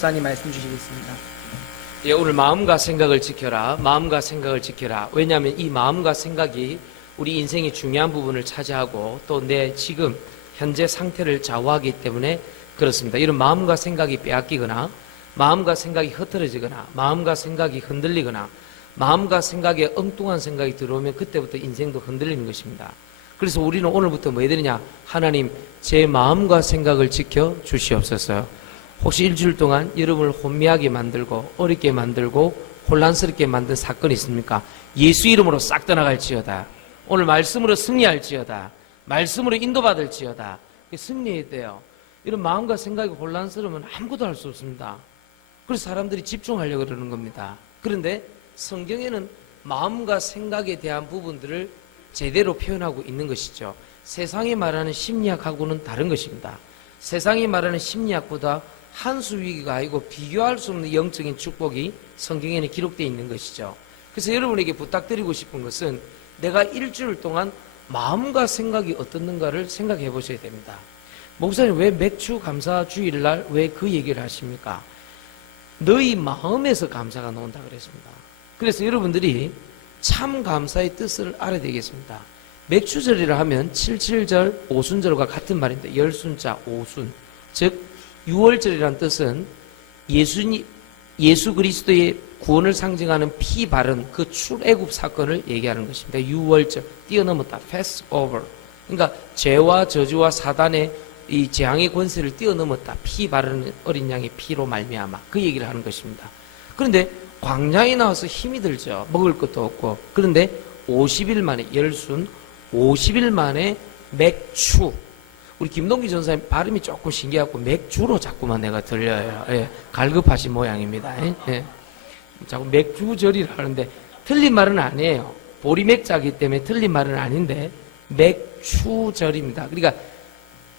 목사님 말씀 주시겠습니다. 예, 오늘 마음과 생각을 지켜라. 마음과 생각을 지켜라. 왜냐하면 이 마음과 생각이 우리 인생의 중요한 부분을 차지하고 또 내 지금 현재 상태를 좌우하기 때문에 그렇습니다. 이런 마음과 생각이 빼앗기거나 마음과 생각이 흐트러지거나 마음과 생각이 흔들리거나 마음과 생각에 엉뚱한 생각이 들어오면 그때부터 인생도 흔들리는 것입니다. 그래서 우리는 오늘부터 뭐 해야 되느냐? 하나님, 제 마음과 생각을 지켜 주시옵소서. 혹시 일주일 동안 여러분을 혼미하게 만들고 어렵게 만들고 혼란스럽게 만든 사건이 있습니까? 예수 이름으로 싹 떠나갈지어다. 오늘 말씀으로 승리할지어다. 말씀으로 인도받을지어다. 승리해야 돼요. 이런 마음과 생각이 혼란스러우면 아무것도 할 수 없습니다. 그래서 사람들이 집중하려고 그러는 겁니다. 그런데 성경에는 마음과 생각에 대한 부분들을 제대로 표현하고 있는 것이죠. 세상이 말하는 심리학하고는 다른 것입니다. 세상이 말하는 심리학보다 한 수 위기가 아니고 비교할 수 없는 영적인 축복이 성경에는 기록되어 있는 것이죠. 그래서 여러분에게 부탁드리고 싶은 것은 내가 일주일 동안 마음과 생각이 어떻는가를 생각해 보셔야 됩니다. 목사님, 왜 맥주 감사 주일날 왜 그 얘기를 하십니까? 너희 마음에서 감사가 나온다 그랬습니다. 그래서 여러분들이 참 감사의 뜻을 알아야 되겠습니다. 맥주절이라 하면 77절, 오순절과 같은 말인데 열순자 오순, 즉 유월절이라는 뜻은 예수 그리스도의 구원을 상징하는 피 바른 그 출애굽 사건을 얘기하는 것입니다. 유월절, 뛰어넘었다, pass over. 그러니까 죄와 저주와 사단의 이 재앙의 권세를 뛰어넘었다. 피 바른 어린 양의 피로 말미암아 그 얘기를 하는 것입니다. 그런데 광야에 나와서 힘이 들죠. 먹을 것도 없고. 그런데 50일 만에 열순, 50일 만에 맥주. 우리 김동기 전사님 발음이 조금 신기하고 맥주로 자꾸만 내가 들려요. 예, 갈급하신 모양입니다. 예. 자꾸 맥주절이라 하는데 틀린 말은 아니에요. 보리맥자기 때문에 틀린 말은 아닌데 맥주절입니다. 그러니까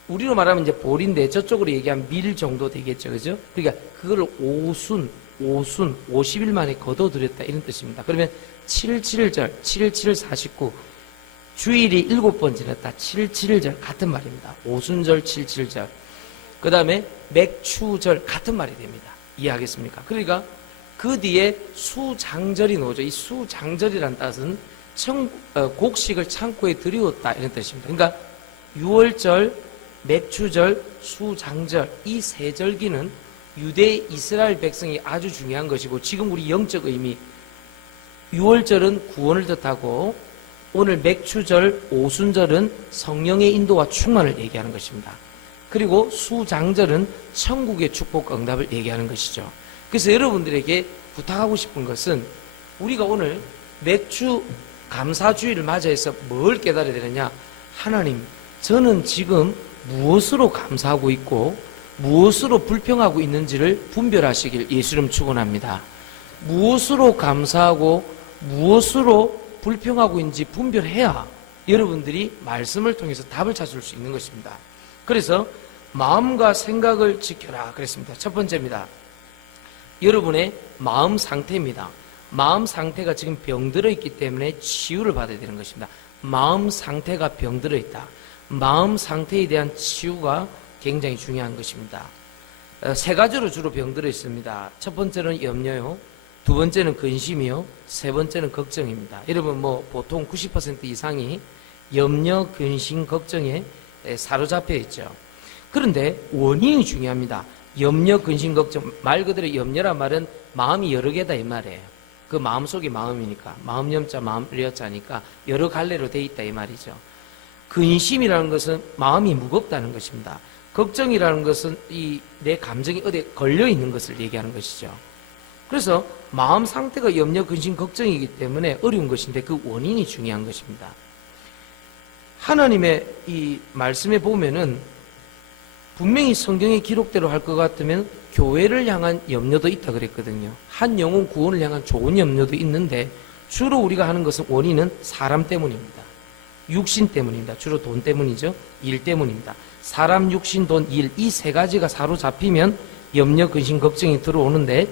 우리로 말하면 이제 보리인데 저쪽으로 얘기하면 밀 정도 되겠죠. 그죠? 그러니까 그거를 오순 50일 만에 거둬들였다 이런 뜻입니다. 그러면 77절, 77, 49 주일이 7번 지났다. 77절 같은 말입니다. 오순절, 77절. 그 다음에 맥추절 같은 말이 됩니다. 이해하겠습니까? 그러니까 그 뒤에 수장절이 나오죠. 이 수장절이란 뜻은 곡식을 창고에 들여왔다 이런 뜻입니다. 그러니까 유월절, 맥추절, 수장절 이 세 절기는 유대 이스라엘 백성이 아주 중요한 것이고 지금 우리 영적 의미 유월절은 구원을 뜻하고 오늘 맥추절, 오순절은 성령의 인도와 충만을 얘기하는 것입니다. 그리고 수장절은 천국의 축복 응답을 얘기하는 것이죠. 그래서 여러분들에게 부탁하고 싶은 것은 우리가 오늘 맥추 감사주의를 맞이해서 뭘 깨달아야 되느냐? 하나님, 저는 지금 무엇으로 감사하고 있고 무엇으로 불평하고 있는지를 분별하시길 예수 이름 축원합니다. 무엇으로 감사하고 무엇으로 불평하고 있는지 분별해야 여러분들이 말씀을 통해서 답을 찾을 수 있는 것입니다. 그래서 마음과 생각을 지켜라 그랬습니다. 첫 번째입니다. 여러분의 마음 상태입니다. 마음 상태가 지금 병들어 있기 때문에 치유를 받아야 되는 것입니다. 마음 상태가 병들어 있다. 마음 상태에 대한 치유가 굉장히 중요한 것입니다. 세 가지로 주로 병들어 있습니다. 첫 번째는 염려요. 두 번째는 근심이요. 세 번째는 걱정입니다. 여러분 보통 90% 이상이 염려, 근심, 걱정에 사로잡혀 있죠. 그런데 원인이 중요합니다. 염려, 근심, 걱정. 말 그대로 염려란 말은 마음이 여러 개다 이 말이에요. 그 마음 속이 마음이니까 마음 염자, 마음 려자니까 여러 갈래로 돼 있다 이 말이죠. 근심이라는 것은 마음이 무겁다는 것입니다. 걱정이라는 것은 내 감정이 어디에 걸려 있는 것을 얘기하는 것이죠. 그래서 마음 상태가 염려, 근심, 걱정이기 때문에 어려운 것인데 그 원인이 중요한 것입니다. 하나님의 이 말씀에 보면은 분명히 성경의 기록대로 할 것 같으면 교회를 향한 염려도 있다 그랬거든요. 한 영혼 구원을 향한 좋은 염려도 있는데 주로 우리가 하는 것은 원인은 사람 때문입니다. 육신 때문입니다. 주로 돈 때문이죠. 일 때문입니다. 사람, 육신, 돈, 일 이 세 가지가 사로잡히면 염려, 근심, 걱정이 들어오는데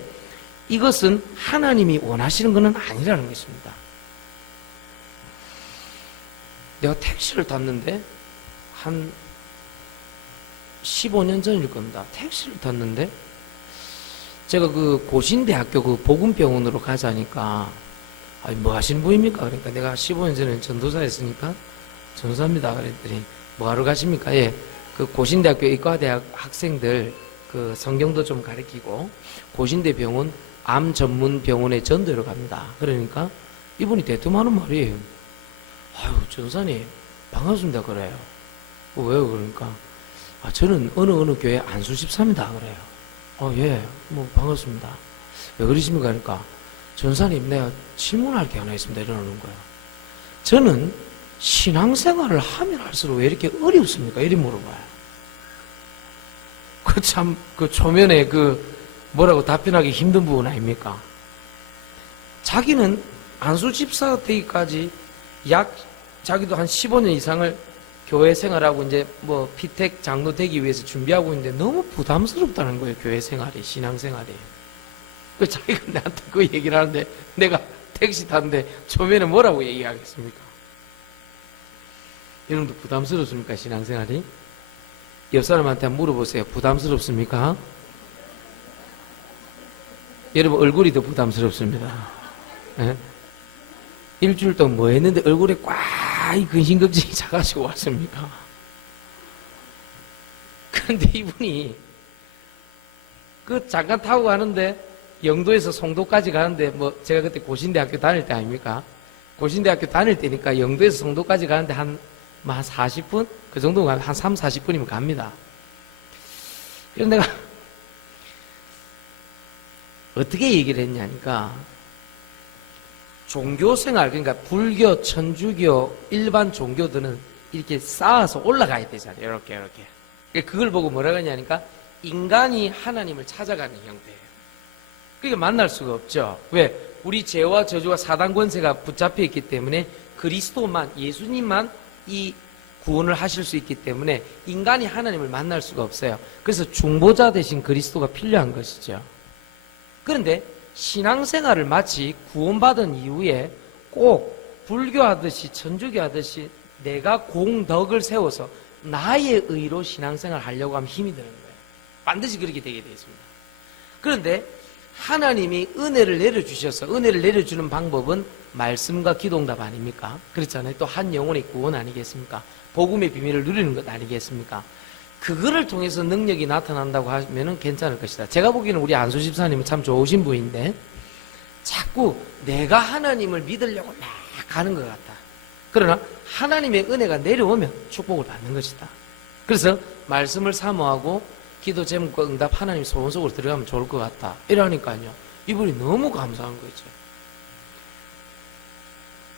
이것은 하나님이 원하시는 것은 아니라는 것입니다. 내가 택시를 탔는데 한 15년 전일 겁니다. 택시를 탔는데 제가 그 고신대학교 그 복음병원으로 가자니까, 아니, 뭐 하시는 분입니까? 그러니까 내가 15년 전에 전도사였으니까, 전도사입니다. 그랬더니, 뭐 하러 가십니까? 예. 그 고신대학교 의과대학 학생들 그 성경도 좀 가르치고, 고신대 병원, 암 전문 병원에 전도를 갑니다. 그러니까, 이분이 대뜸하는 말이에요. 아유, 전도사님, 반갑습니다. 그래요. 왜요? 그러니까, 저는 어느 교회 안수집사입니다. 그래요. 예, 뭐, 반갑습니다. 왜 그러십니까? 그러니까, 전사님, 내가 질문할 게 하나 있습니다. 이러는 거예요. 저는 신앙생활을 하면 할수록 왜 이렇게 어렵습니까? 이리 물어봐요. 그 초면에 뭐라고 답변하기 힘든 부분 아닙니까? 자기는 안수집사 되기까지 자기도 한 15년 이상을 교회 생활하고 이제 뭐 피택 장로 되기 위해서 준비하고 있는데 너무 부담스럽다는 거예요. 교회 생활이, 신앙생활이. 그 자기가 나한테 그 얘기를 하는데 내가 택시 탔는데 초면에 뭐라고 얘기하겠습니까? 여러분도 부담스럽습니까? 신앙생활이? 옆 사람한테 한번 물어보세요. 부담스럽습니까? 여러분 얼굴이 더 부담스럽습니다. 네? 일주일 동안 뭐 했는데 얼굴에 꽉 이 근심걱정이 차가지고 왔습니까? 그런데 이분이 잠깐 타고 가는데 영도에서 송도까지 가는데 뭐 제가 그때 고신대학교 다닐 때 아닙니까? 고신대학교 다닐 때니까 영도에서 송도까지 가는데 한 40분? 그 정도면 한 3, 40분이면 갑니다. 그래서 내가 어떻게 얘기를 했냐니까 종교생활, 그러니까 불교, 천주교, 일반 종교들은 이렇게 쌓아서 올라가야 되잖아요. 이렇게. 그걸 보고 뭐라고 하냐니까 인간이 하나님을 찾아가는 형태예요. 그러니까 만날 수가 없죠. 왜? 우리 죄와 저주와 사단 권세가 붙잡혀 있기 때문에 그리스도만, 예수님만 이 구원을 하실 수 있기 때문에 인간이 하나님을 만날 수가 없어요. 그래서 중보자 대신 그리스도가 필요한 것이죠. 그런데 신앙생활을 마치 구원받은 이후에 꼭 불교하듯이 천주교 하듯이 내가 공덕을 세워서 나의 의로 신앙생활을 하려고 하면 힘이 드는 거예요. 반드시 그렇게 되게 되어 있습니다. 그런데 하나님이 은혜를 내려주셔서 은혜를 내려주는 방법은 말씀과 기도응답 아닙니까? 그렇잖아요. 또 한 영혼의 구원 아니겠습니까? 복음의 비밀을 누리는 것 아니겠습니까? 그거를 통해서 능력이 나타난다고 하면은 괜찮을 것이다. 제가 보기에는 우리 안수 집사님은 참 좋으신 분인데 자꾸 내가 하나님을 믿으려고 막 가는 것 같다. 그러나 하나님의 은혜가 내려오면 축복을 받는 것이다. 그래서 말씀을 사모하고 기도 제목과 응답 하나님 소원 속으로 들어가면 좋을 것 같다. 이러니까요. 이분이 너무 감사한 거죠.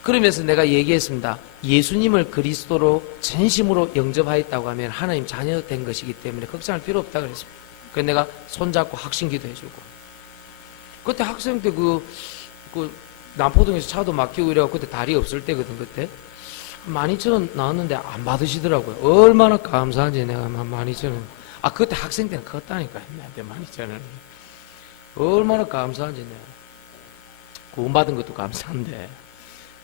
그러면서 내가 얘기했습니다. 예수님을 그리스도로 전심으로 영접하였다고 하면 하나님 자녀 된 것이기 때문에 걱정할 필요 없다 그랬습니다. 그래서 내가 손잡고 학신기도 해주고. 그때 학생 때 남포동에서 차도 막히고 이래갖고 그때 다리 없을 때거든, 그때. 12,000원 나왔는데 안 받으시더라고요. 얼마나 감사한지 내가 12,000원. 그때 학생 때는 컸다니까요. 나한테 12,000원. 얼마나 감사한지 내가. 구원받은 것도 감사한데.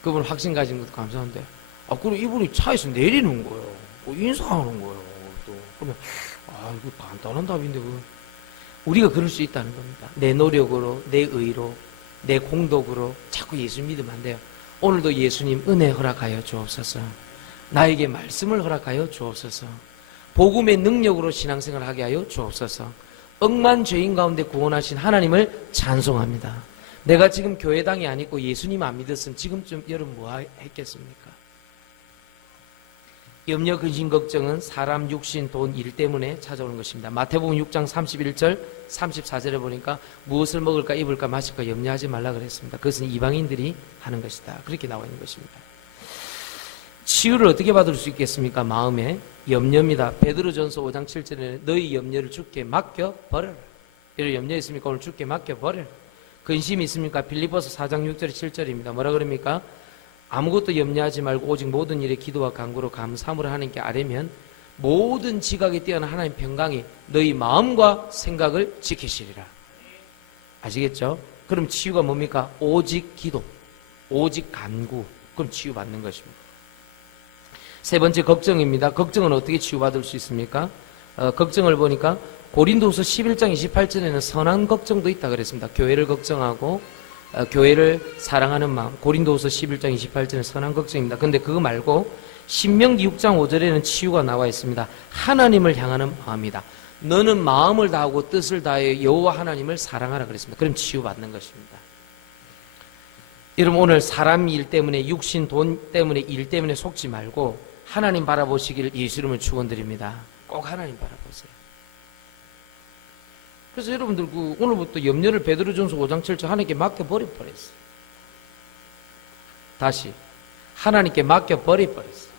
그분 확신 가진 것도 감사한데, 그리고 이분이 차에서 내리는 거예요. 인사하는 거예요. 또. 그러면, 이거 간단한 답인데, 우리가 그럴 수 있다는 겁니다. 내 노력으로, 내 의로, 내 공덕으로 자꾸 예수 믿으면 안 돼요. 오늘도 예수님 은혜 허락하여 주옵소서. 나에게 말씀을 허락하여 주옵소서. 복음의 능력으로 신앙생활을 하게 하여 주옵소서. 억만 죄인 가운데 구원하신 하나님을 찬송합니다. 내가 지금 교회당이 아니고 예수님 안 믿었으면 지금쯤 여러분 뭐 했겠습니까? 염려, 근심, 걱정은 사람, 육신, 돈, 일 때문에 찾아오는 것입니다. 마태복음 6장 31절, 34절에 보니까 무엇을 먹을까, 입을까, 마실까 염려하지 말라 그랬습니다. 그것은 이방인들이 하는 것이다. 그렇게 나와 있는 것입니다. 치유를 어떻게 받을 수 있겠습니까? 마음에 염려입니다. 베드로전서 5장 7절에 너희 염려를 주께 맡겨 버려라. 이런 염려 있습니까? 오늘 주께 맡겨 버려라. 근심이 있습니까? 빌립보서 4장 6절 7절입니다. 뭐라 그럽니까? 아무것도 염려하지 말고 오직 모든 일에 기도와 간구로 감사함으로 하나님께 아뢰면 모든 지각에 뛰어난 하나님 평강이 너희 마음과 생각을 지키시리라. 아시겠죠? 그럼 치유가 뭡니까? 오직 기도, 오직 간구. 그럼 치유받는 것입니다. 세 번째 걱정입니다. 걱정은 어떻게 치유받을 수 있습니까? 걱정을 보니까 고린도후서 11장 28절에는 선한 걱정도 있다 그랬습니다. 교회를 걱정하고 교회를 사랑하는 마음. 고린도후서 11장 28절은 선한 걱정입니다. 근데 그거 말고 신명기 6장 5절에는 치유가 나와 있습니다. 하나님을 향하는 마음이다. 너는 마음을 다하고 뜻을 다하여 여호와 하나님을 사랑하라 그랬습니다. 그럼 치유받는 것입니다. 여러분 오늘 사람 일 때문에 육신 돈 때문에 일 때문에 속지 말고 하나님 바라보시기를 예수 이름으로 축원드립니다. 꼭 하나님 바라보세요. 그래서 여러분들 오늘부터 염려를 베드로전서 5장 7절 하나님께 맡겨버려 버렸어요. 다시 하나님께 맡겨버려 버렸어요.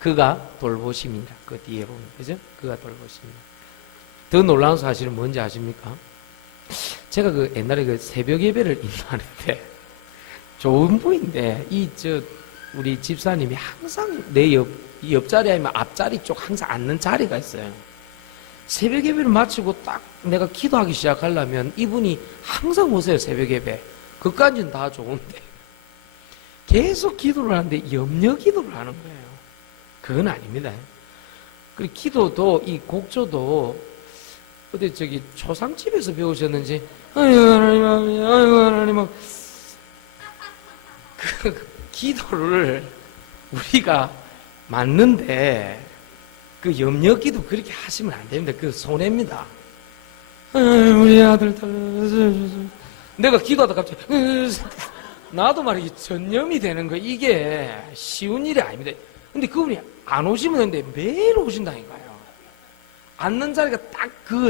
그가 돌보심이라. 그 뒤에 보면 그죠? 그가 돌보심이라. 더 놀라운 사실은 뭔지 아십니까? 제가 그 옛날에 그 새벽 예배를 인도하는데 좋은 분인데 우리 집사님이 항상 내 옆자리 아니면 앞자리 쪽 항상 앉는 자리가 있어요. 새벽 예배를 마치고 딱 내가 기도하기 시작하려면 이분이 항상 오세요. 새벽 예배. 그까지는 다 좋은데 계속 기도를 하는데 염려 기도를 하는 거예요. 그건 아닙니다. 그리고 기도도 이 곡조도 어디 초상집에서 배우셨는지 아이고 하나님 그 기도를 우리가 맞는데 그 염려기도 그렇게 하시면 안 됩니다. 그 손해입니다. 우리 아들 내가 기도하다 갑자기 나도 말이지 전염이 되는 거 이게 쉬운 일이 아닙니다. 근데 그분이 안 오시면 되는데 매일 오신다니까요. 앉는 자리가 딱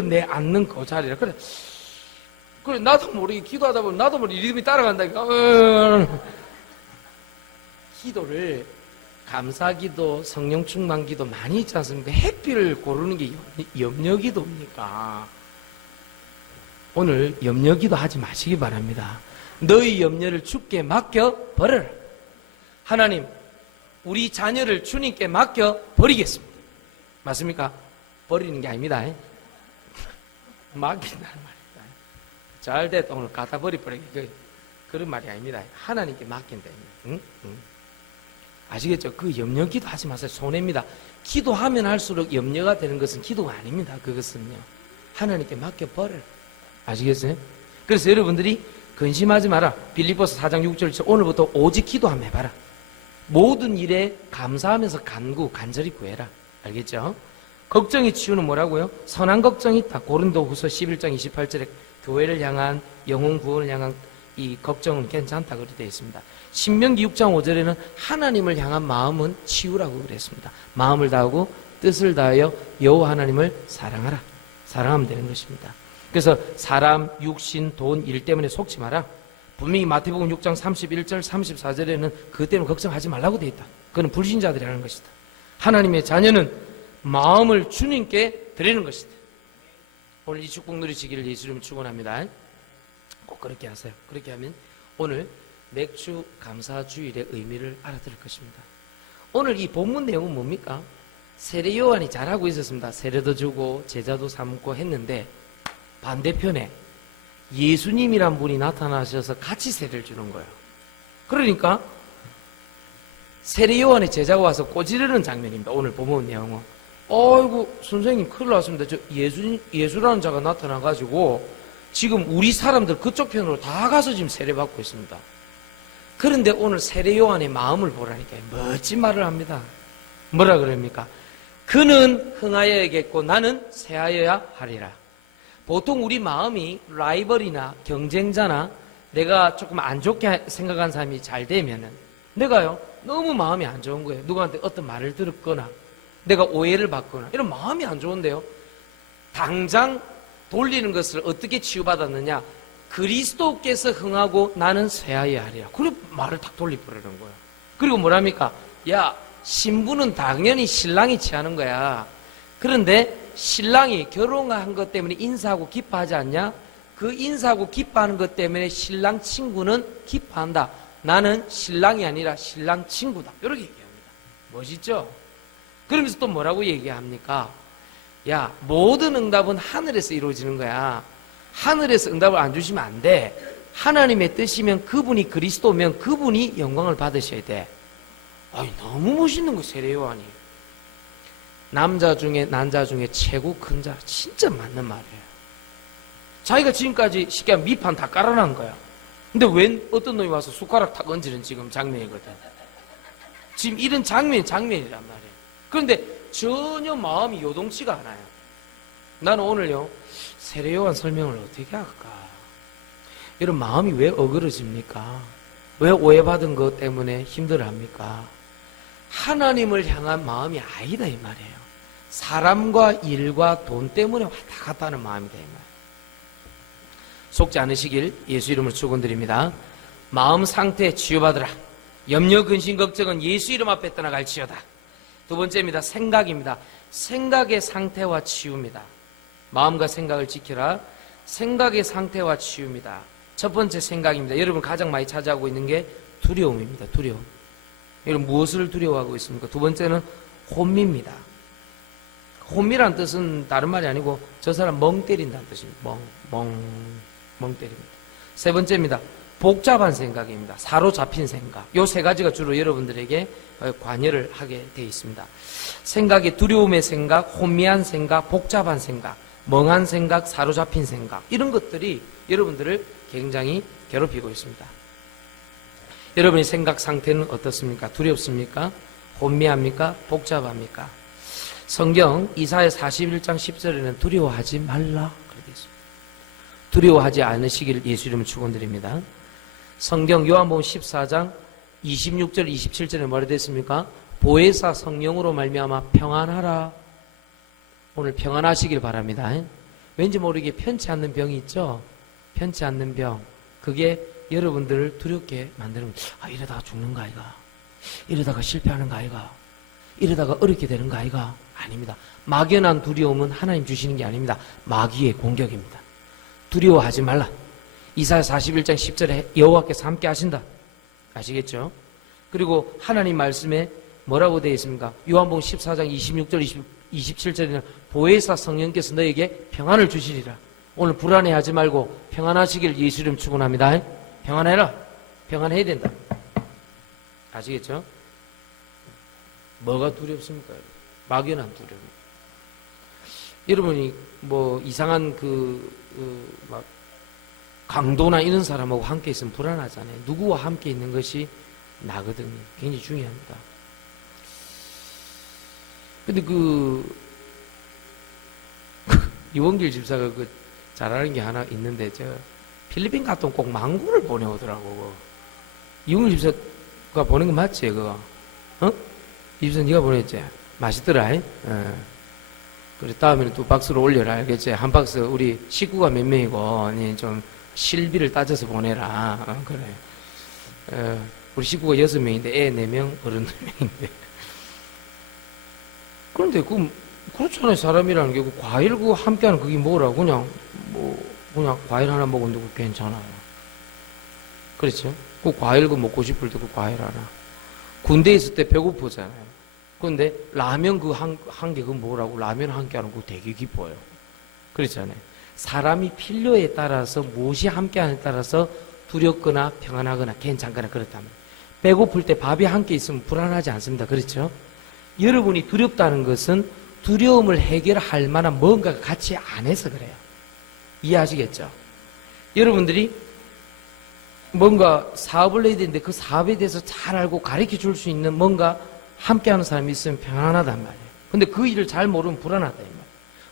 내 앉는 그 자리라. 그래 나도 모르게 기도하다 보면 나도 모르게 리듬이 따라간다니까. 기도를 감사기도, 성령 충만기도 많이 있지 않습니까? 해피를 고르는 게 염려기도입니까? 오늘 염려기도 하지 마시기 바랍니다. 너희 염려를 주께 맡겨 버려라. 하나님, 우리 자녀를 주님께 맡겨 버리겠습니다. 맞습니까? 버리는 게 아닙니다. 맡긴다는 말입니다. 잘 됐다. 오늘 갖다 버리게. 그런 말이 아닙니다. 하나님께 맡긴다. 응? 아시겠죠? 그 염려기도 하지 마세요. 손해입니다. 기도하면 할수록 염려가 되는 것은 기도가 아닙니다. 그것은요. 하나님께 맡겨버려요. 아시겠어요? 그래서 여러분들이 근심하지 마라. 빌립보서 4장 6절 오늘부터 오직 기도 한번 해봐라. 모든 일에 감사하면서 간절히 구해라. 알겠죠? 걱정의 치유는 뭐라고요? 선한 걱정이 있다. 고린도후서 11장 28절에 교회를 향한 영혼 구원을 향한 이 걱정은 괜찮다 그렇게 되어 있습니다. 신명기 6장 5절에는 하나님을 향한 마음은 치유라고 그랬습니다. 마음을 다하고 뜻을 다하여 여호와 하나님을 사랑하라. 사랑하면 되는 것입니다. 그래서 사람, 육신, 돈, 일 때문에 속지 마라. 분명히 마태복음 6장 31절 34절에는 그것 때문에 걱정하지 말라고 되어 있다. 그건 불신자들이 하는 것이다. 하나님의 자녀는 마음을 주님께 드리는 것이다. 오늘 이 축복 누리시기를 예수 이름으로 축원합니다. 꼭 그렇게 하세요. 그렇게 하면 오늘 맥주 감사 주일의 의미를 알아들을 것입니다. 오늘 이 본문 내용은 뭡니까? 세례 요한이 잘하고 있었습니다. 세례도 주고 제자도 삼고 했는데 반대편에 예수님이란 분이 나타나셔서 같이 세례를 주는 거예요. 그러니까 세례 요한의 제자가 와서 꼬지르는 장면입니다. 오늘 본문 내용은. 어이구 선생님 큰일 났습니다. 저 예수라는 자가 나타나가지고 지금 우리 사람들 그쪽 편으로 다 가서 지금 세례받고 있습니다. 그런데 오늘 세례 요한의 마음을 보라니까 멋진 말을 합니다. 뭐라 그럽니까? 그는 흥하여야겠고 나는 쇠하여야 하리라. 보통 우리 마음이 라이벌이나 경쟁자나 내가 조금 안 좋게 생각한 사람이 잘 되면은 내가요 너무 마음이 안 좋은 거예요. 누구한테 어떤 말을 들었거나 내가 오해를 받거나 이런 마음이 안 좋은데요. 당장 돌리는 것을 어떻게 치유받았느냐? 그리스도께서 흥하고 나는 쇠하여야 하리라. 그리고 말을 탁 돌려버리는 거예요. 그리고 뭐랍니까? 야, 신부는 당연히 신랑이 취하는 거야. 그런데 신랑이 결혼한 것 때문에 인사하고 기뻐하지 않냐? 그 인사하고 기뻐하는 것 때문에 신랑 친구는 기뻐한다. 나는 신랑이 아니라 신랑 친구다. 이렇게 얘기합니다. 멋있죠? 그러면서 또 뭐라고 얘기합니까? 야, 모든 응답은 하늘에서 이루어지는 거야. 하늘에서 응답을 안 주시면 안 돼. 하나님의 뜻이면 그분이 그리스도면 그분이 영광을 받으셔야 돼. 아니, 너무 멋있는 거 세례 요한이. 남자 중에 난자 중에 최고 큰 자. 진짜 맞는 말이에요. 자기가 지금까지 쉽게 하면 밑판 다 깔아놓은 거야. 근데 웬 어떤 놈이 와서 숟가락 탁 얹는 지금 장면이거든. 지금 이런 장면이란 말이에요. 그런데 전혀 마음이 요동치가 않아요. 나는 오늘요, 세례요한 설명을 어떻게 할까? 이런 마음이 왜 어그러집니까? 왜 오해받은 것 때문에 힘들어합니까? 하나님을 향한 마음이 아니다 이 말이에요. 사람과 일과 돈 때문에 왔다 갔다 하는 마음이다 이 말이에요. 속지 않으시길 예수 이름으로 축원드립니다. 마음 상태 치유받으라. 염려 근심 걱정은 예수 이름 앞에 떠나갈지어다. 두 번째입니다. 생각입니다. 생각의 상태와 치유입니다. 마음과 생각을 지켜라. 생각의 상태와 치유입니다. 첫 번째 생각입니다. 여러분 가장 많이 차지하고 있는 게 두려움입니다. 두려움. 여러분 무엇을 두려워하고 있습니까? 두 번째는 혼미입니다. 혼미란 뜻은 다른 말이 아니고 저 사람 멍 때린다는 뜻입니다. 멍 때립니다. 세 번째입니다. 복잡한 생각입니다. 사로잡힌 생각. 요 세 가지가 주로 여러분들에게 관여를 하게 되어 있습니다. 생각이 두려움의 생각, 혼미한 생각, 복잡한 생각, 멍한 생각, 사로잡힌 생각, 이런 것들이 여러분들을 굉장히 괴롭히고 있습니다. 여러분의 생각 상태는 어떻습니까? 두렵습니까? 혼미합니까? 복잡합니까? 성경 이사야 41장 10절에는 두려워하지 말라 그렇게 있습니다. 두려워하지 않으시기를 예수 이름으로 축원드립니다. 성경 요한복음 14장 26절 27절에 뭐라 되어 있습니까? 보혜사 성령으로 말미암아 평안하라. 오늘 평안하시길 바랍니다. 왠지 모르게 편치 않는 병이 있죠? 편치 않는 병. 그게 여러분들을 두렵게 만드는 거예요. 아, 이러다가 죽는 거 아이가? 이러다가 실패하는 거 아이가? 이러다가 어렵게 되는 거 아이가? 아닙니다. 막연한 두려움은 하나님 주시는 게 아닙니다. 마귀의 공격입니다. 두려워하지 말라. 이사야 41장 10절에 여호와께서 함께 하신다. 아시겠죠? 그리고 하나님 말씀에 뭐라고 되어 있습니까? 요한복음 14장 26절 27절에는 보혜사 성령께서 너에게 평안을 주시리라. 오늘 불안해하지 말고 평안하시길 예수 이름 축원합니다. 평안해라. 평안해야 된다. 아시겠죠? 뭐가 두렵습니까? 막연한 두려움. 여러분이 뭐 이상한 막 강도나 이런 사람하고 함께 있으면 불안하잖아요. 누구와 함께 있는 것이 나거든요. 굉장히 중요합니다. 근데 이원길 집사가 잘하는 게 하나 있는데, 필리핀 갔던 꼭 망고를 보내오더라고. 이원길 집사가 보낸 거 맞지, 그거? 이 집사 네가 보냈지? 맛있더라, 그래, 다음에는 또 박스로 올려라, 알겠지? 한 박스, 우리 식구가 몇 명이고, 좀 실비를 따져서 보내라, 그래. 우리 식구가 6명인데, 애 4명, 어른 2명인데. 그런데 그렇잖아요. 사람이라는 게 과일 함께하는 그게 뭐라고 그냥 과일 하나 먹었는데 괜찮아요. 그렇죠? 과일 먹고 싶을 때 과일 하나. 군대에 있을 때 배고프잖아요. 그런데 라면 한 개 뭐라고 라면 한 개 하는 거 되게 기뻐요. 그렇잖아요. 사람이 필요에 따라서 무엇이 함께하느냐에 따라서 두렵거나 평안하거나 괜찮거나 그렇다면, 배고플 때 밥이 한 개 있으면 불안하지 않습니다. 그렇죠? 여러분이 두렵다는 것은 두려움을 해결할 만한 뭔가가 같이 안 해서 그래요. 이해하시겠죠? 여러분들이 뭔가 사업을 해야 되는데 그 사업에 대해서 잘 알고 가르쳐 줄 수 있는 뭔가 함께하는 사람이 있으면 편안하단 말이에요. 근데 그 일을 잘 모르면 불안하다 이 말이에요.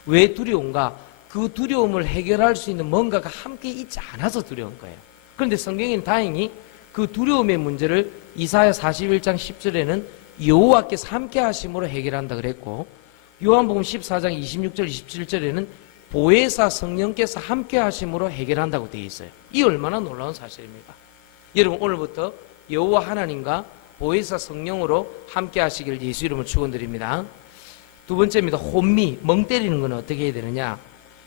왜 두려운가? 그 두려움을 해결할 수 있는 뭔가가 함께 있지 않아서 두려운 거예요. 그런데 성경에는 다행히 그 두려움의 문제를 이사야 41장 10절에는 여호와께서 함께 하심으로 해결한다 그랬고, 요한복음 14장 26절 27절에는 보혜사 성령께서 함께 하심으로 해결한다고 되어 있어요. 이 얼마나 놀라운 사실입니까? 여러분 오늘부터 여호와 하나님과 보혜사 성령으로 함께 하시길 예수 이름으로 축원드립니다. 두 번째입니다. 혼미, 멍 때리는 건 어떻게 해야 되느냐?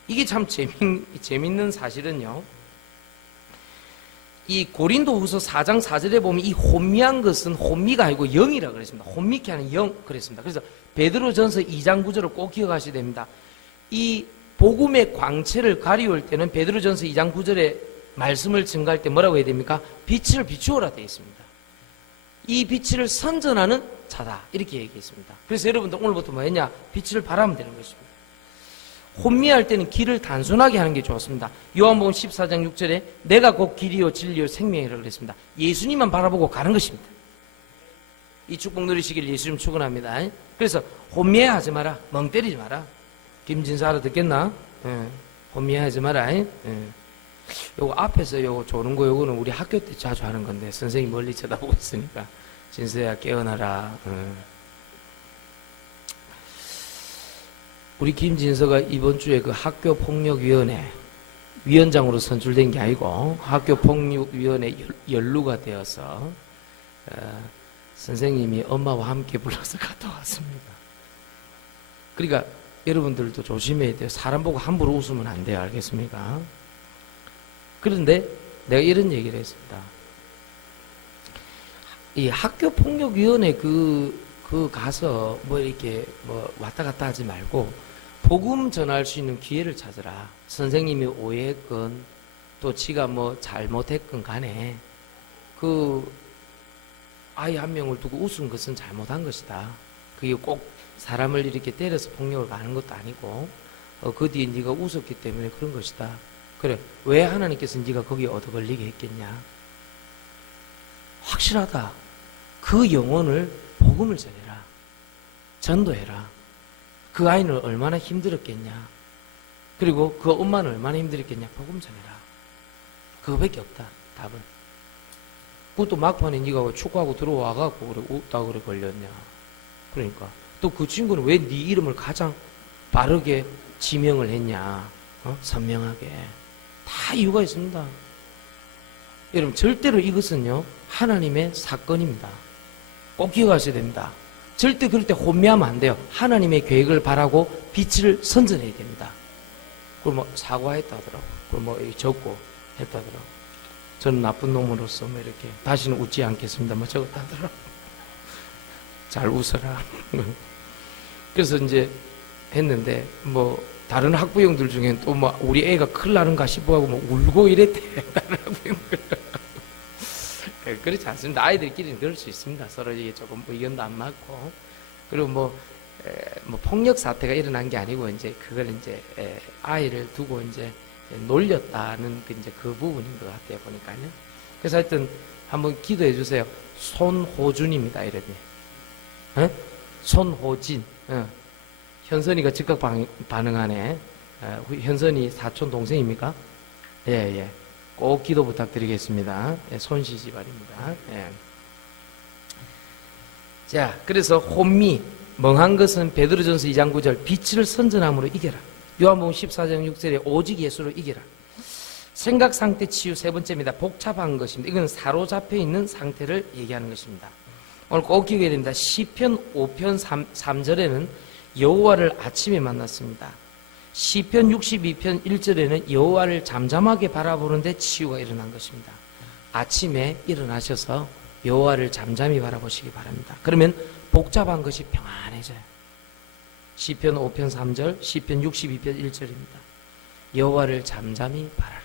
이게 참 재밌는 사실은요, 이 고린도후서 4장 4절에 보면 이 혼미한 것은 혼미가 아니고 영이라 그랬습니다. 혼미케 하는 영 그랬습니다. 그래서 베드로전서 2장 9절을 꼭 기억하셔야 됩니다. 이 복음의 광채를 가리울 때는 베드로전서 2장 9절에 말씀을 증가할 때 뭐라고 해야 됩니까? 빛을 비추어라 되어 있습니다. 이 빛을 선전하는 자다. 이렇게 얘기했습니다. 그래서 여러분들 오늘부터 뭐 했냐? 빛을 발하면 되는 것입니다. 혼미할 때는 길을 단순하게 하는 게 좋습니다. 요한복음 14장 6절에 내가 곧 길이요 진리요 생명이라고 그랬습니다. 예수님만 바라보고 가는 것입니다. 이 축복 누리시길 예수님 축원합니다. 그래서 혼미해하지 마라. 멍 때리지 마라. 김진사 알아듣겠나? 혼미해하지 마라. 요거 앞에서 요거 조는 거 요거는 우리 학교 때 자주 하는 건데 선생님 멀리 쳐다보고 있으니까 진서야 깨어나라. 우리 김진서가 이번 주에 그 학교폭력위원회 위원장으로 선출된 게 아니고 학교폭력위원회 연루가 되어서 선생님이 엄마와 함께 불러서 갔다 왔습니다. 그러니까 여러분들도 조심해야 돼요. 사람 보고 함부로 웃으면 안 돼요. 알겠습니까? 그런데 내가 이런 얘기를 했습니다. 이 학교폭력위원회 그 가서 뭐 이렇게 뭐 왔다 갔다 하지 말고 복음 전할 수 있는 기회를 찾으라. 선생님이 오해했건 또 지가 뭐 잘못했건 간에 그 아이 한 명을 두고 웃은 것은 잘못한 것이다. 그게 꼭 사람을 이렇게 때려서 폭력을 가는 것도 아니고 그 뒤에 네가 웃었기 때문에 그런 것이다. 그래, 왜 하나님께서 네가 거기에 얻어 걸리게 했겠냐? 확실하다. 그 영혼을 복음을 전해라. 전도해라. 그 아이는 얼마나 힘들었겠냐? 그리고 그 엄마는 얼마나 힘들었겠냐? 복음 전해라. 그거밖에 없다. 답은. 그것도 막판에 네가 축구하고 들어와갖고 그래 웃다 그래 걸렸냐? 그러니까 또 그 친구는 왜 네 이름을 가장 바르게 지명을 했냐? 선명하게. 다 이유가 있습니다. 여러분 절대로 이것은요 하나님의 사건입니다. 꼭 기억하셔야 됩니다. 절대 그럴 때 혼미하면 안 돼요. 하나님의 계획을 바라고 빛을 선전해야 됩니다. 그걸 뭐 사과했다 하더라고. 그걸 뭐 적고 했다 하더라고. 저는 나쁜 놈으로서 뭐 이렇게 다시는 웃지 않겠습니다. 뭐 적었다 하더라고. 잘 웃어라. 그래서 이제 했는데 뭐 다른 학부형들 중엔 또 뭐 우리 애가 큰일 나는가 싶어하고 뭐 울고 이랬대. 다른 학부형들. 그렇지 않습니다. 아이들끼리는 그럴 수 있습니다. 서로 이게 조금 의견도 안 맞고. 그리고 뭐 폭력 사태가 일어난 게 아니고 이제 그걸 이제 아이를 두고 이제 놀렸다는 이제 그 부분인 것 같아요. 보니까요. 그래서 하여튼 한번 기도해 주세요. 손호준입니다. 이름이. 손호진. 현선이가 즉각 반응하네. 현선이 사촌 동생입니까? 예. 꼭 기도 부탁드리겠습니다. 손시집알입니다. 예. 자, 그래서 혼미, 멍한 것은 베드로전서 2장 9절 빛을 선전함으로 이겨라. 요한복음 14장 6절에 오직 예수로 이겨라. 생각 상태 치유 세 번째입니다. 복잡한 것입니다. 이건 사로잡혀 있는 상태를 얘기하는 것입니다. 오늘 꼭 기억해야 됩니다. 시편 5편 3절에는 여호와를 아침에 만났습니다. 시편 62편 1절에는 여호와를 잠잠하게 바라보는데 치유가 일어난 것입니다. 아침에 일어나셔서 여호와를 잠잠히 바라보시기 바랍니다. 그러면 복잡한 것이 평안해져요. 시편 5편 3절, 시편 62편 1절입니다. 여호와를 잠잠히 바라라.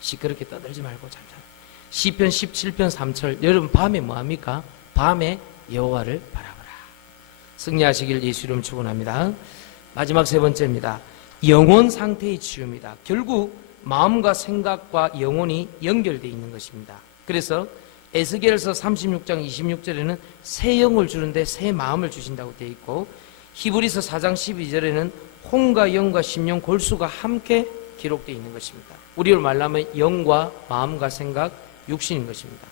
시끄럽게 떠들지 말고 잠잠히. 시편 17편 3절. 여러분 밤에 뭐합니까? 밤에 여호와를 바라보라. 승리하시길 예수 이름 축원합니다. 마지막 세 번째입니다. 영혼 상태의 치유입니다. 결국 마음과 생각과 영혼이 연결되어 있는 것입니다. 그래서 에스겔서 36장 26절에는 새 영을 주는데 새 마음을 주신다고 되어 있고 히브리서 4장 12절에는 혼과 영과 심령 골수가 함께 기록되어 있는 것입니다. 우리로 말하면 영과 마음과 생각, 육신인 것입니다.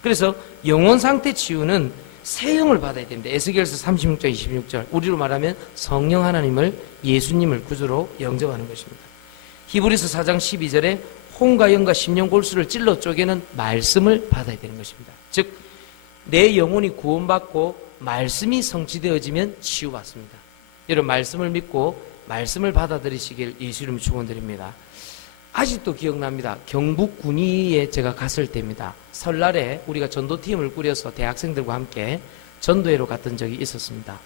그래서 영혼 상태 치유는 새 영을 받아야 됩니다. 에스겔서 36장 26절. 우리로 말하면 성령 하나님을 예수님을 구주로 영접하는 것입니다. 히브리서 4장 12절에 혼과 영과 심령 골수를 찔러 쪼개는 말씀을 받아야 되는 것입니다. 즉 내 영혼이 구원받고 말씀이 성취되어지면 치유받습니다. 여러분 말씀을 믿고 말씀을 받아들이시길 예수 이름으로 축원드립니다. 아직도 기억납니다. 경북 군위에 제가 갔을 때입니다. 설날에 우리가 전도팀을 꾸려서 대학생들과 함께 전도회로 갔던 적이 있었습니다.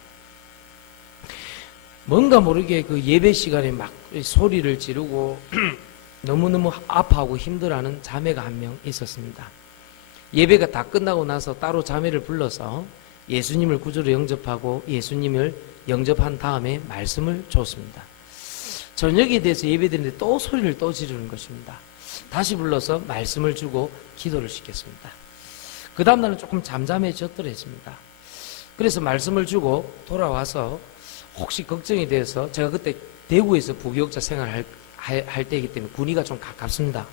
뭔가 모르게 그 예배 시간에 막 소리를 지르고 너무너무 아파하고 힘들어하는 자매가 한 명 있었습니다. 예배가 다 끝나고 나서 따로 자매를 불러서 예수님을 구주로 영접하고 예수님을 영접한 다음에 말씀을 줬습니다. 저녁에 대해서 예배드리는데 또 소리를 또 지르는 것입니다. 다시 불러서 말씀을 주고 기도를 시켰습니다. 그 다음날은 조금 잠잠해졌더랬습니다. 그래서 말씀을 주고 돌아와서 혹시 걱정이 돼서, 제가 그때 대구에서 부교육자 생활할 때이기 때문에 군위가 좀 가깝습니다.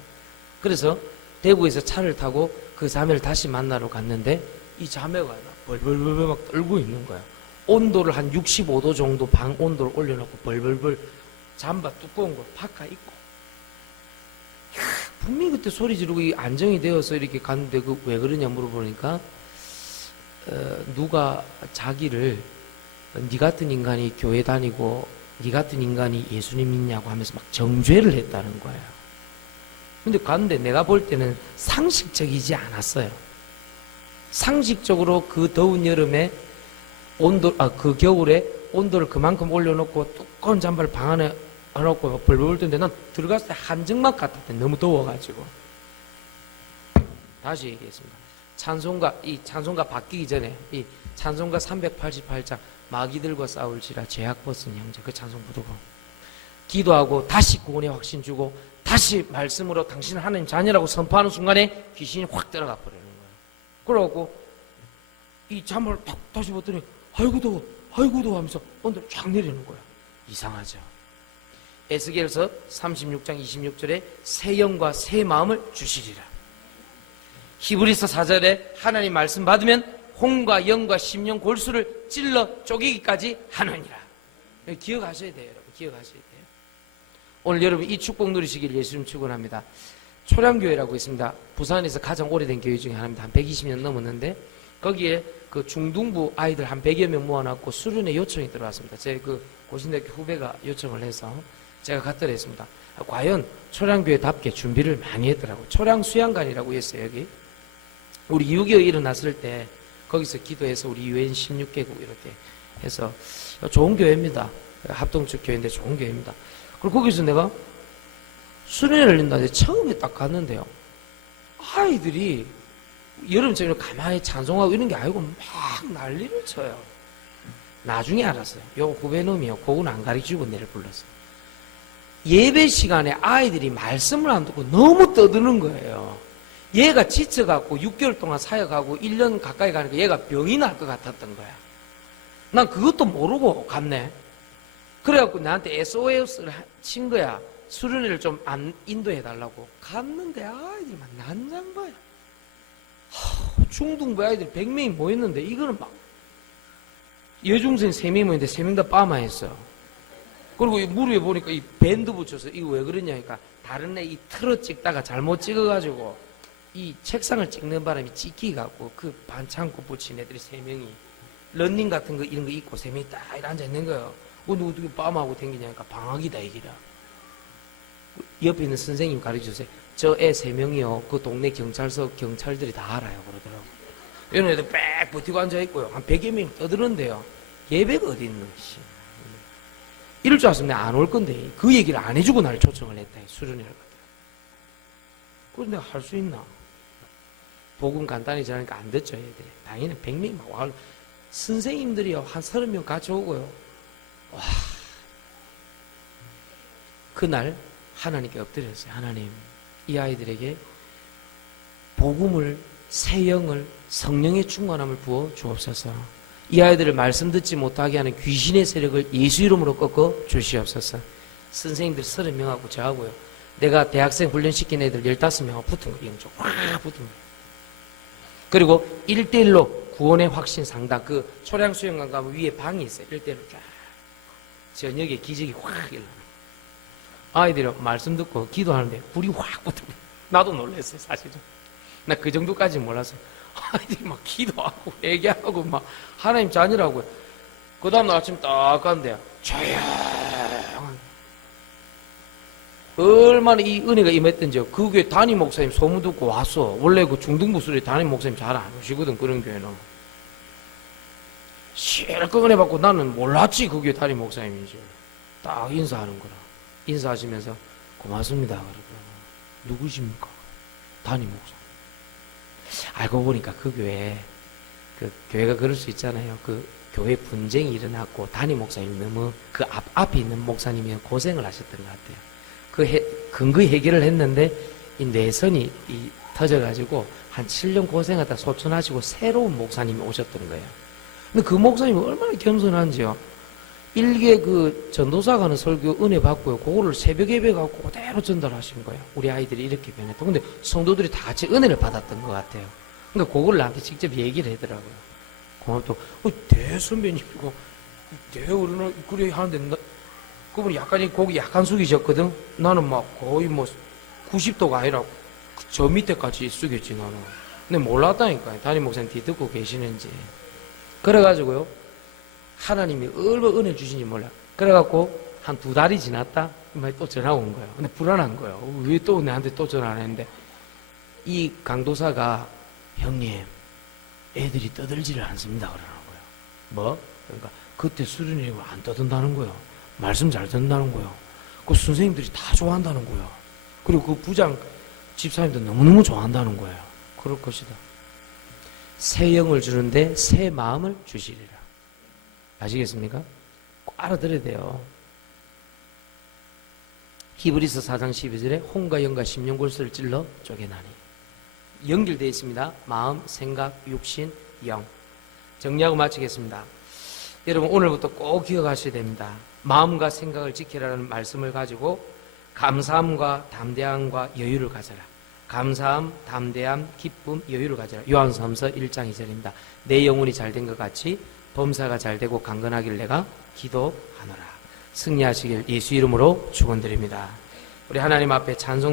그래서 대구에서 차를 타고 그 자매를 다시 만나러 갔는데 이 자매가 벌벌벌 막 떨고 있는 거야. 온도를 한 65도 정도 방 온도를 올려놓고 벌벌벌 잠바 두꺼운 거 파카 입고, 분명히 그때 소리 지르고 안정이 되어서 이렇게 갔는데 그 왜 그러냐 물어보니까 누가 자기를 네 같은 인간이 교회 다니고 네 같은 인간이 예수님 믿냐고 하면서 막 정죄를 했다는 거예요. 근데 갔는데 내가 볼 때는 상식적이지 않았어요. 상식적으로 그 더운 여름에 그 겨울에 온도를 그만큼 올려놓고 두꺼운 잠바를 방 안에 안놓고 벌벌 떨는데 난 들어갔을 때 한증막 같았대. 너무 더워가지고. 다시 얘기했습니다. 찬송가 바뀌기 전에 이 찬송가 388장 마귀들과 싸울지라 죄악 벗은 형제, 그 찬송 부르고 기도하고 다시 구원의 확신 주고 다시 말씀으로 당신은 하나님 자녀라고 선포하는 순간에 귀신이 확 들어가 버리는 거예요. 그러고 이 잠을 탁 다시 벗더니 아이고 더워 하면서 온도를 쫙 내리는 거예요. 이상하죠. 에스겔서 36장 26절에 새 영과 새 마음을 주시리라. 히브리서 4절에 하나님 말씀 받으면 혼과 영과 심령 골수를 찔러 쪼개기까지 하느니라. 기억하셔야 돼요, 여러분. 기억하셔야 돼요. 오늘 여러분 이 축복 누리시길 예수님 축원합니다. 초량교회라고 있습니다. 부산에서 가장 오래된 교회 중에 하나입니다. 한 120년 넘었는데 거기에 그 중등부 아이들 한 100여 명 모아놨고 수련회 요청이 들어왔습니다. 제 그 고신대학교 후배가 요청을 해서 제가 갔더라 했습니다. 과연 초량교회답게 준비를 많이 했더라고요. 초량수양관이라고 했어요. 여기 우리 6.25 일어났을 때 거기서 기도해서 우리 유엔 16개국 이렇게 해서 좋은 교회입니다. 합동축 교회인데 좋은 교회입니다. 그리고 거기서 내가 수련회를 열린다는데 처음에 딱 갔는데요, 아이들이 여름처럼 가만히 찬송하고 이런 게 아니고 막 난리를 쳐요. 나중에 알았어요. 요 후배놈이요, 그건 안 가르치고 내를 불렀어요. 예배 시간에 아이들이 말씀을 안 듣고 너무 떠드는 거예요. 얘가 지쳐갖고 6개월 동안 사역하고 1년 가까이 가니까 얘가 병이 날 것 같았던 거야. 난 그것도 모르고 갔네. 그래갖고 나한테 SOS를 친 거야. 수련회를 좀 안 인도해달라고. 갔는데 아이들이 막 난장봐요. 중등부 아이들 100명이 모였는데 이거는 막 여중생 3명이 모였는데 3명 다 빠마했어. 그리고 이 무릎에 보니까 이 밴드 붙여서 이거 왜 그러냐니까 다른 애 이 틀어 찍다가 잘못 찍어가지고 이 책상을 찍는 바람에 찍히갖고 그 반창고 붙인 애들이 3명이 런닝 같은 거 이런 거 입고 3명이 딱 앉아있는 거예요. 누구 빰하고 댕기냐니까 방학이다 이기라. 옆에 있는 선생님 가르쳐주세요. 저 애 3명이요 그 동네 경찰서 경찰들이 다 알아요 그러더라고. 이런 애들 빽 버티고 앉아있고요 한 100여 명이 떠드는데요, 예배가 어디 있는 씨. 이럴 줄 알았으면 내가 안 올 건데 그 얘기를 안 해주고 나를 초청을 했다. 수련회를 갔다. 그래서 내가 할 수 있나? 복음 간단히 전하니까 안 듣죠 애들이. 당연히 100명이 막 와. 선생님들이요 한 30명 같이 오고요. 와, 그날 하나님께 엎드렸어요. 하나님, 이 아이들에게 복음을, 새 영을, 성령의 충만함을 부어 주옵소서. 이 아이들을 말씀 듣지 못하게 하는 귀신의 세력을 예수 이름으로 꺾어 주시옵소서. 선생님들 30명하고 저하고요, 내가 대학생 훈련시킨 애들 15명하고 붙은 거예요. 영적 확 붙은 거예요. 그리고 1대1로 구원의 확신 상담, 그 초량수영관 가면 위에 방이 있어요. 1대1로 쫙 저녁에 기적이 확 일어나. 아이들이 말씀 듣고 기도하는데 불이 확 붙어. 나도 놀랐어요 사실은. 나 그 정도까지는 몰랐어요. 아이들이 막 기도하고 얘기하고 막 하나님 자녀라고요. 그 다음날 아침 딱 갔는데 조용한, 얼마나 이 은혜가 임했던지요. 그 교회 담임 목사님 소문 듣고 왔어. 원래 그 중등부 수련회 담임 목사님 잘 안 오시거든 그런 교회는. 실컷 은혜 받고 나는 몰랐지 그 교회 담임 목사님이지. 딱 인사하는 거라. 인사하시면서 고맙습니다 그러더라고요. 누구십니까? 담임 목사. 알고 보니까 그 교회에 그 교회가 그럴 수 있잖아요. 그 교회 분쟁이 일어났고 담임 목사님이 너무 그 앞에 있는 목사님이 고생을 하셨던 것 같아요. 근거히 해결을 했는데 이 내선이 터져가지고 한 7년 고생하다 소천하시고 새로운 목사님이 오셨던 거예요. 근데 그 목사님이 얼마나 겸손한지요. 일개 그 전도사 가는 설교 은혜 받고요. 그거를 새벽 예배 갖고 그대로 전달하신 거예요. 우리 아이들이 이렇게 변했다. 근데 성도들이 다 같이 은혜를 받았던 것 같아요. 그러니까 그걸 나한테 직접 얘기를 하더라고요. 고맙다고. 대선배님이고, 대어른을 그래 하는데, 그분이 약간, 고기 약간 숙이셨거든? 나는 막 거의 뭐 90도가 아니라 저 밑에까지 숙였지, 나는. 근데 몰랐다니까요. 담임 목사님 뒤 듣고 계시는지. 그래가지고요. 하나님이 얼마나 은혜 주신지 몰라. 그래갖고 한 2달이 지났다? 또 전화가 온 거예요. 근데 불안한 거예요. 왜 또 나한테 또 전화 안 했는데. 이 강도사가 형님, 애들이 떠들지를 않습니다. 그러는 거예요. 뭐? 그러니까 그때 수련회가 안 떠든다는 거예요. 말씀 잘 듣는다는 거예요. 그 선생님들이 다 좋아한다는 거예요. 그리고 그 부장 집사님도 너무너무 좋아한다는 거예요. 그럴 것이다. 새 영을 주는데 새 마음을 주시리라. 아시겠습니까? 꼭 알아들어야 돼요. 히브리서 4장 12절에 혼과 영과 심령골수를 찔러 쪼개나니 연결되어 있습니다. 마음, 생각, 육신, 영. 정리하고 마치겠습니다. 여러분 오늘부터 꼭 기억하셔야 됩니다. 마음과 생각을 지키라는 말씀을 가지고 감사함과 담대함과 여유를 가져라. 감사함, 담대함, 기쁨, 여유를 가져라. 요한서서 1장 2절입니다. 내 영혼이 잘된 것 같이 범사가 잘되고 강건하길 내가 기도하노라. 승리하시길 예수 이름으로 축원드립니다. 우리 하나님 앞에 찬송